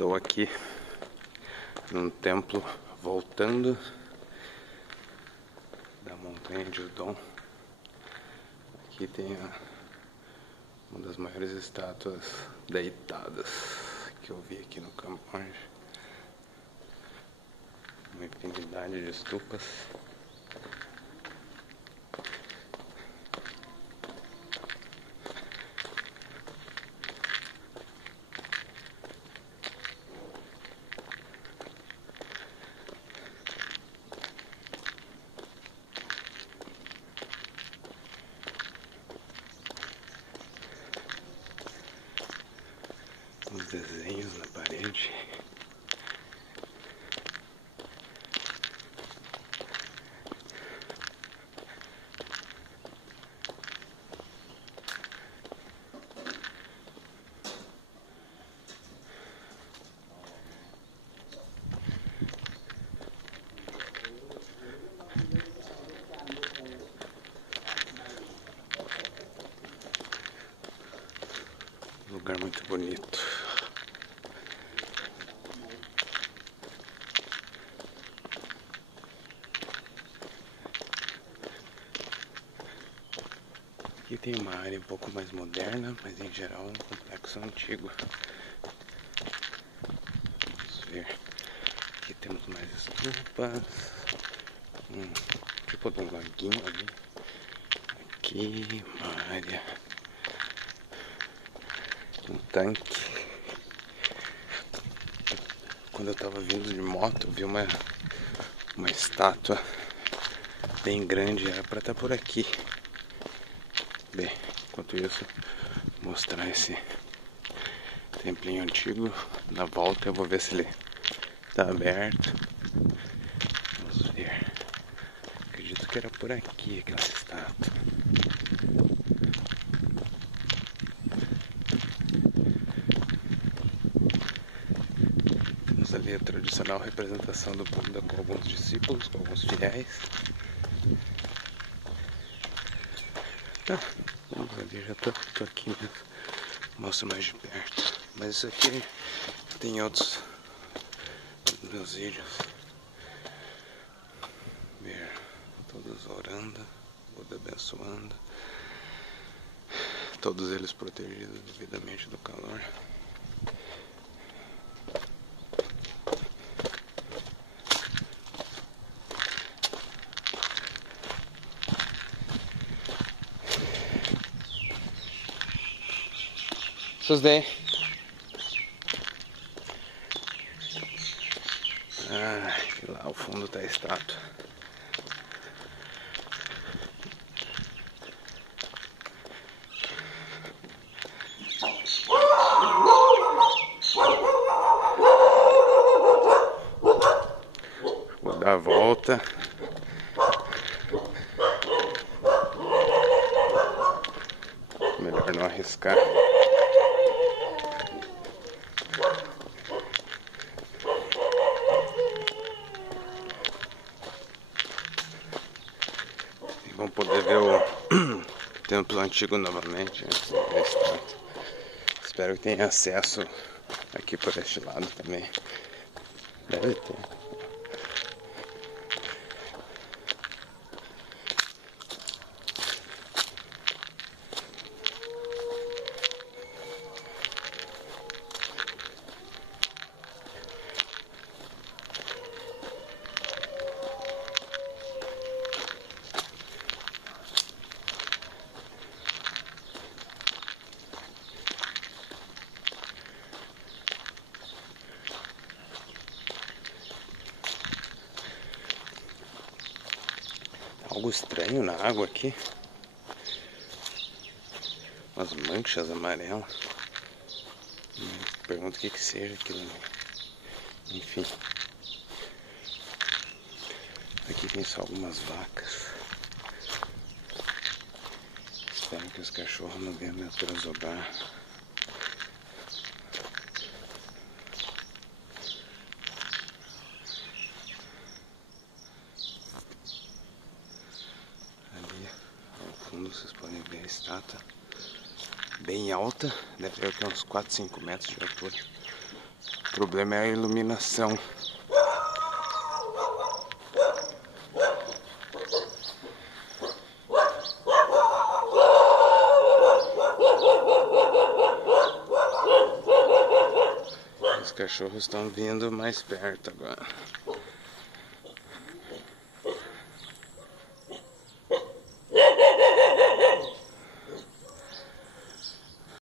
Estou aqui num templo voltando da montanha de Udon. Aqui tem uma das maiores estátuas deitadas que eu vi aqui no Camboja. Uma infinidade de estupas. Os desenhos na parede. Lugar muito bonito. Aqui tem uma área um pouco mais moderna, mas em geral um complexo antigo. Vamos ver. Aqui temos mais estupas. Tipo de um laguinho ali. Aqui uma área. Um tanque. Quando eu tava vindo de moto, eu vi uma estátua bem grande, era pra estar por aqui. Bem, enquanto isso, vou mostrar esse templinho antigo. Na volta eu vou ver se ele tá aberto. Vamos ver. Acredito que era por aqui aquela estátua. Temos ali a tradicional representação do Buda com alguns discípulos, com alguns fiéis. Vamos ali, já tô aqui mesmo. Mostro mais de perto. Mas isso aqui tem outros dos meus vídeos. Ver todos orando, Buda abençoando. Todos eles protegidos devidamente do calor. Tuesday. E lá ao fundo tá a estátua. Vou dar a volta. Melhor não arriscar. Vamos poder ver o templo antigo novamente antes de ver a estátua. Espero que tenha acesso aqui por este lado também. Deve ter. Algo estranho na água aqui. Umas manchas amarelas. Pergunto o que seja aquilo. Enfim. Aqui tem só algumas vacas. Espero que os cachorros não venham me atrozobar. Vocês podem ver a estátua bem alta, deve ter aqui uns 4, 5 metros de altura. O problema é a iluminação. Os cachorros estão vindo mais perto agora.